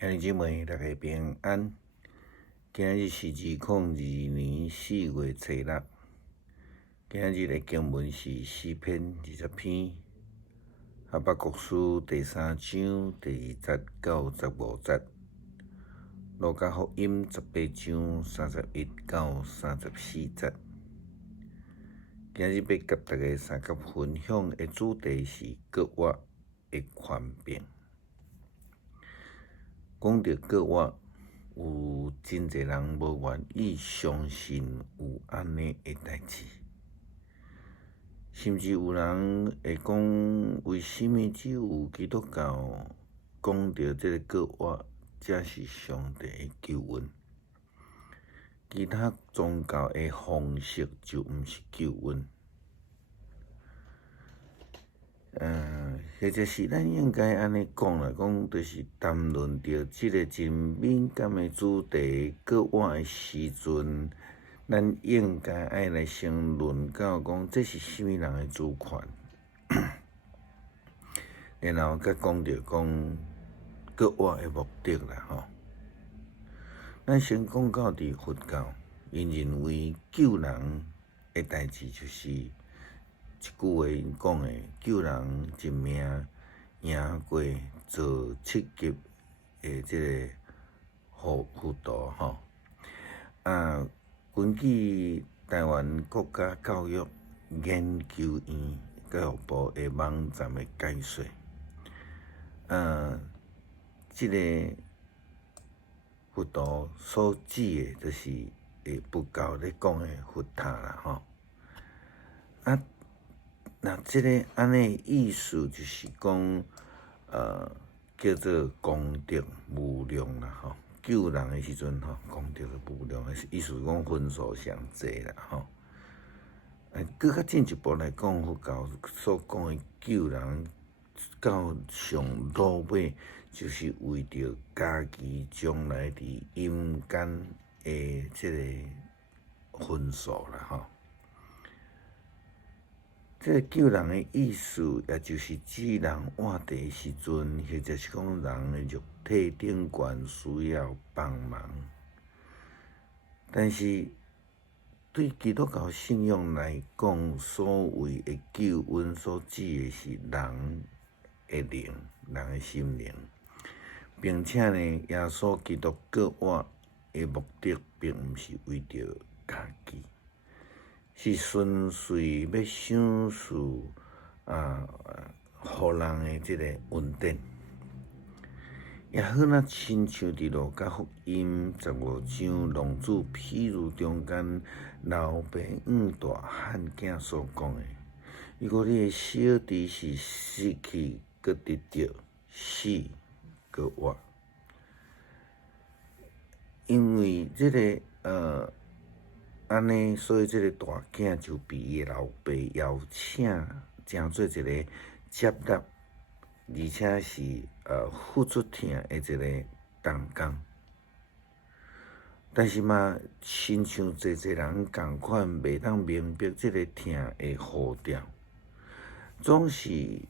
兄弟姊妹，大家平安。今日是2022年4月初6。今日的经文是诗篇20篇，哈巴谷书第3章第2节到15节，路加福音18章31到34节。今日要甲大家三角分享的主题是国我的权柄。讲到国我，有真侪人无愿意相信有安尼的代志，甚至有人会讲，为什么只有基督教讲到这个国我才是上帝的救恩，其他宗教的方式就毋是救恩。或者是咱应该安尼讲啦，讲就是谈论到即个真敏感的主题国我的时阵，咱应该爱来先论到讲这是甚物人的主权，然后才讲到讲国我的目的啦吼。咱先讲到伫佛教，因认为救人的代志就是一句话因讲的，救人一命，赢过做7级的这个辅导吼。根据台湾国家教育研究院教育部的网站的解说，这个佛陀所指的，就是佛教咧讲的佛塔啦吼。那这个安尼意思就是讲，叫做功德无量啦吼。救人的时阵吼，功德无量的意思讲分数上济啦吼。搁较进一步来讲，佛教所讲的救人到上落尾，就是为着家己将来伫阴间的这个分数啦吼。这个救人的意思，也就是指人活地的时阵，或者是讲人的肉体顶悬需要帮忙。但是对基督教信仰来讲，所谓的救恩所指的是人的灵、人的心灵，并且呢，耶稣基督国我的目的，并毋是为着家己。是纯粹要享受互人的这个恩典，也好那亲像伫路加福音15章浪子譬喻中间老爸大汉囝所讲的，如果你的小弟是失去，搁得到死国我，因为这个安尼，所以这个大囝就被伊老爸邀请，成做一个接纳，而且是付出疼的一个同工。但是嘛，亲像侪人共款，袂当明白这个疼的好调，总是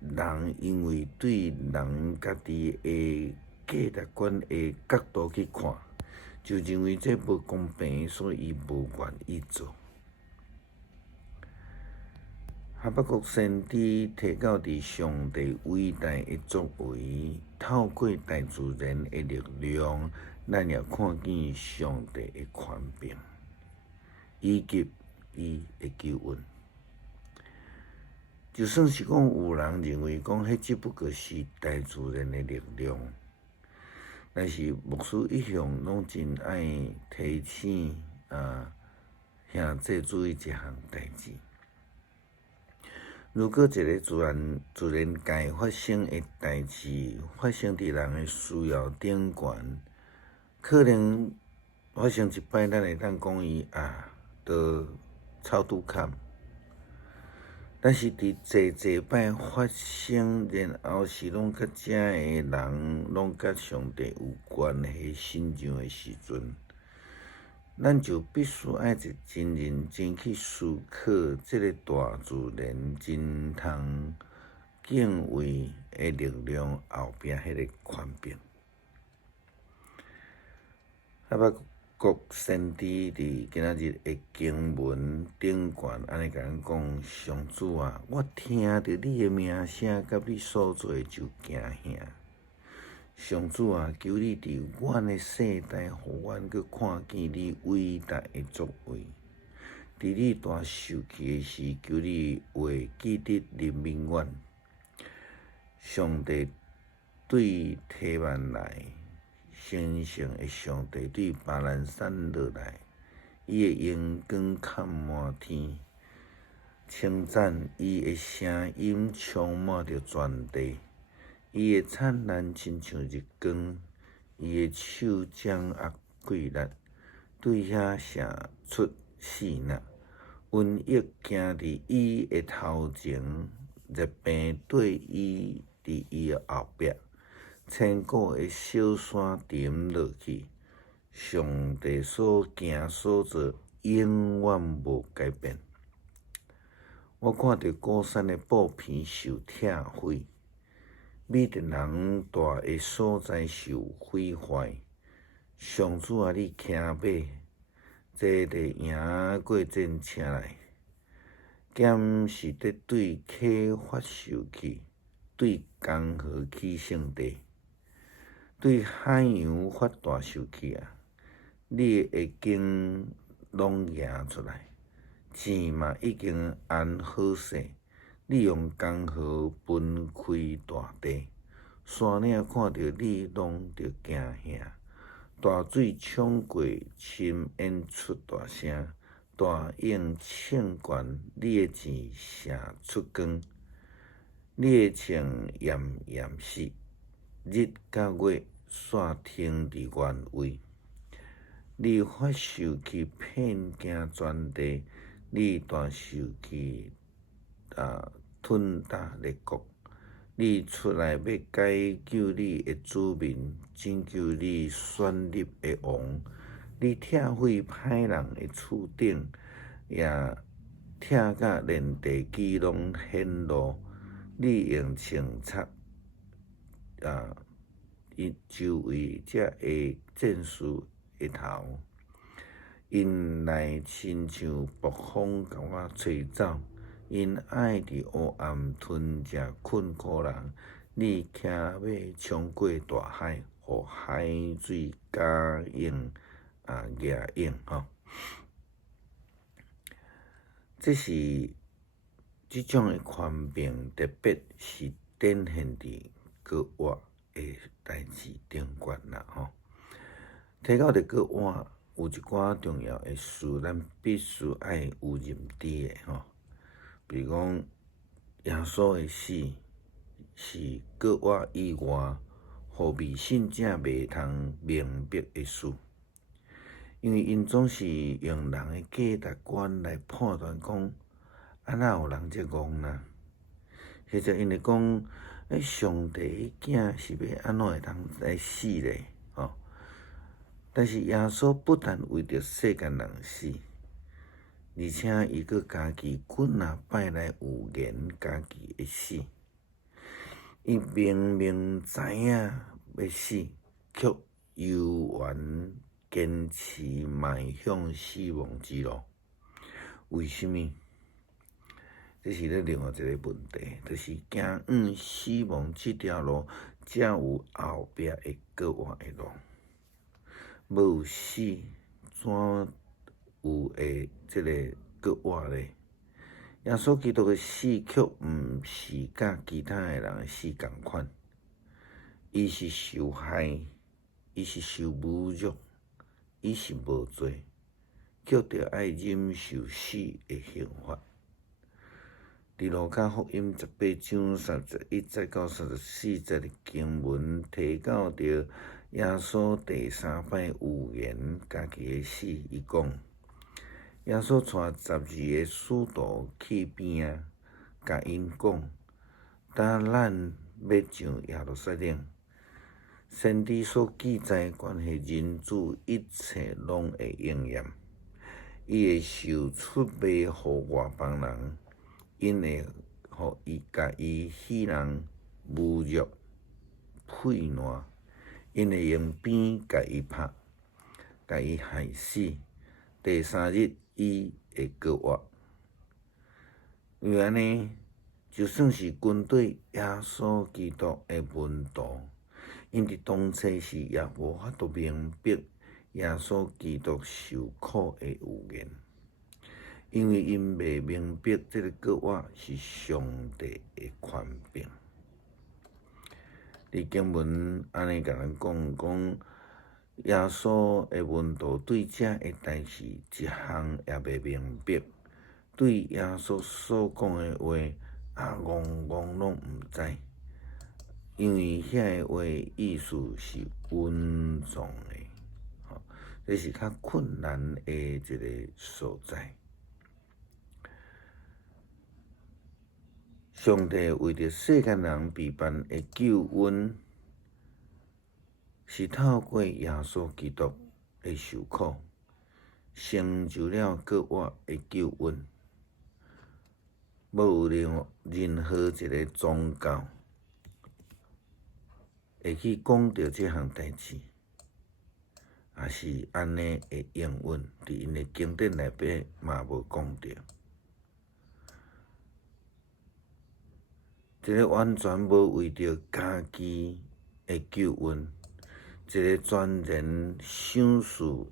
人因为对人家己的价值观的角度去看，就认为这无公平，所以伊无愿意做。哈巴谷先知提到伫上帝伟大的作为，透过大自然的力量，咱也看见上帝的权柄，以及伊的救恩。就算是讲有人认为讲，迄只不过是大自然的力量。但是牧师一向拢真爱提醒兄弟注意一项代志。如果一个自然界发生的代志，发生伫人的需要顶悬，可能发生一摆，咱会当讲伊都草拄坎。但是伫济摆发生，然后是拢甲遮的人，拢甲上帝有关系信仰的时阵，咱就必须爱真认真去思考，这个大自然真通敬畏的力量后壁迄个权柄。啊，捌国先知伫今仔日的经文顶悬，安尼甲咱讲：上主啊，我听着你的名声，甲你所做就惊吓。上主啊，求你伫阮的世代，互阮去看见你伟大的作为。伫你大受气的时，求你话记得人民阮。上帝对提曼来，神圣的上帝对巴兰山落来，伊的阳光盖满天，称赞伊的声音充满着全地，伊的灿烂亲像日光，伊的手掌握贵力，对遐射出死呐，瘟疫行伫伊的头前，热病对伊伫伊的后壁。千古的小山沉落去，上帝所行所做永远无改变。我看到高山的布片受拆毁，美的人住的所在受毁坏。上主啊，你骑马坐伫赢过战车来，剑是伫对客发受气，对江河起胜地。对海洋发大受气啊！你的经拢扬出来，钱嘛已经安好势。你用江河分开大地，山岭看到你拢着惊吓。大水冲过，深淹出大声，大涌冲悬，你的钱射出光，你的情炎炎死。日甲月煞停伫原位，你发受气遍行全地，你大受气吞踏列国，你出来要解救你的子民，拯救你选立的王，你拆毁歹人的厝顶，也拆甲连地基拢显露，你用清擦伊周围遮下战士的头，因来亲像暴风甲我吹走，因爱伫黑暗吞食困苦人。你骑马冲过大海，互海水加涌压涌吼。这是即种的宽病，特别是展现伫国外的代志顶悬啦吼。提到着国外，有一寡重要的事，咱必须爱有认知的吼。比如讲，耶稣的死是国外以外，互未信者袂通明白的事，因为因总是用人的价值观来判断讲，哪有人这戆啦？或者因会讲，上帝囝是要安怎会通来死咧？吼！但是耶稣不但为着世间人死，而且伊佫家己滚啊摆来有言家己会死。伊明明知影要死，却犹原坚持迈向死亡之路。为什么？这是咧另外一个问题，就是行死亡这条路，才有后壁的国外的路。无死，怎有的这个国外咧？耶稣基督的死却毋是甲其他的人的死共款，伊是受害，伊是受侮辱，伊是无罪，却着爱忍受死的刑罚。伫路加福音18章31节到34节的经文提到着耶稣第三摆预言家己的死，伊讲。耶稣带12个使徒去边啊，甲因讲：当咱要上耶路撒冷，先知所记载关系人子一切拢会应验。伊会受出卖互外邦人，因会互伊甲伊彼人侮辱、废烂，因会用鞭甲伊拍。甲伊害死。第3日，伊会搁活。因为安尼，就算是军队耶稣基督的门徒，因伫当初时也无法度明白耶稣基督受苦的有言，因为因未明白这个搁活是上帝的权柄。伫经文安尼甲咱讲，耶稣的门徒对这个代志一项也未明白，对耶稣所讲的话戆拢毋知，因为遐个话意思是稳重的，这是较困难的一个所在。上帝为着世间人备办的救恩，是透过耶稣基督的受苦，成就了搁活的救恩。无有任何一个宗教会去讲到这项代志，也是安尼的应允，伫因的经典内底嘛无讲到。一个完全无为着家己的救恩，一个全然享受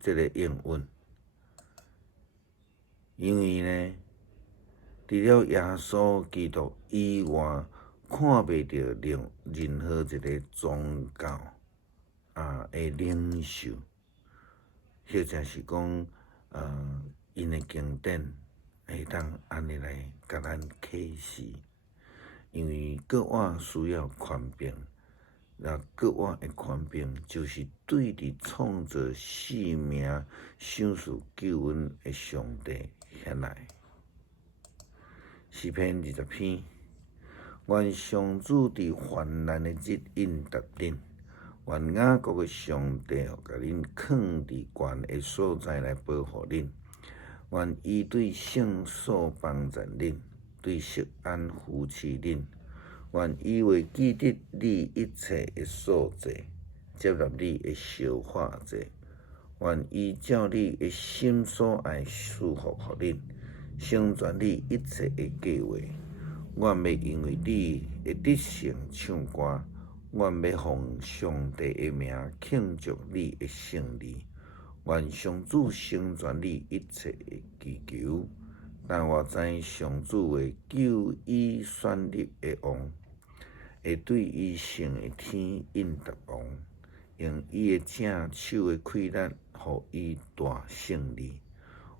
这个应允。因为呢，除了耶稣基督以外，看袂到任何一个宗教的领袖，或者是讲因的经典会当安尼来甲咱启示。因为搁活需要权柄，那搁活的权柄就是对伫创造生命、享受救恩的上帝显来。诗篇20篇，愿上主伫患难的日应答恁，愿雅各的上帝甲恁藏伫悬的所在来保护恁，愿伊对圣所帮助恁，对錫安扶持恁，愿伊会记得你一切的所在，接纳你的烧化者，愿伊照你的心所爱赐福予恁，成全你一切的计划。愿要因为你的得胜唱歌，愿要奉上帝的名庆祝你的胜利。愿上主成全你一切的祈求。但我知上主为救伊选立的王，会对伊圣的天应答王，用伊的正手的气力，予伊大胜利。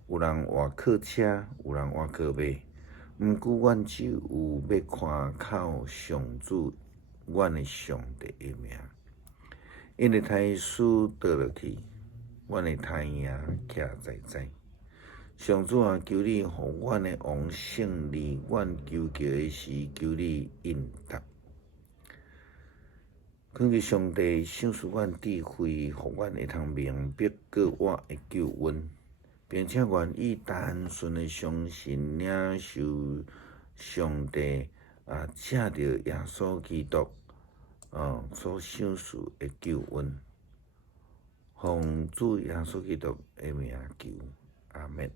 有人换靠车，有人换靠马，毋过阮只有要看靠上主，阮的上帝的名。因的太师倒落去，阮的太阳徛在在。上主啊，求你互阮的王胜利，阮求叫的时，求你应答。恳求上帝赏赐阮智慧，互阮会通明白搁活的救恩，并且愿意单纯的相信领受上帝借着耶稣基督所赏赐的救恩，奉主耶稣基督的名求，阿们。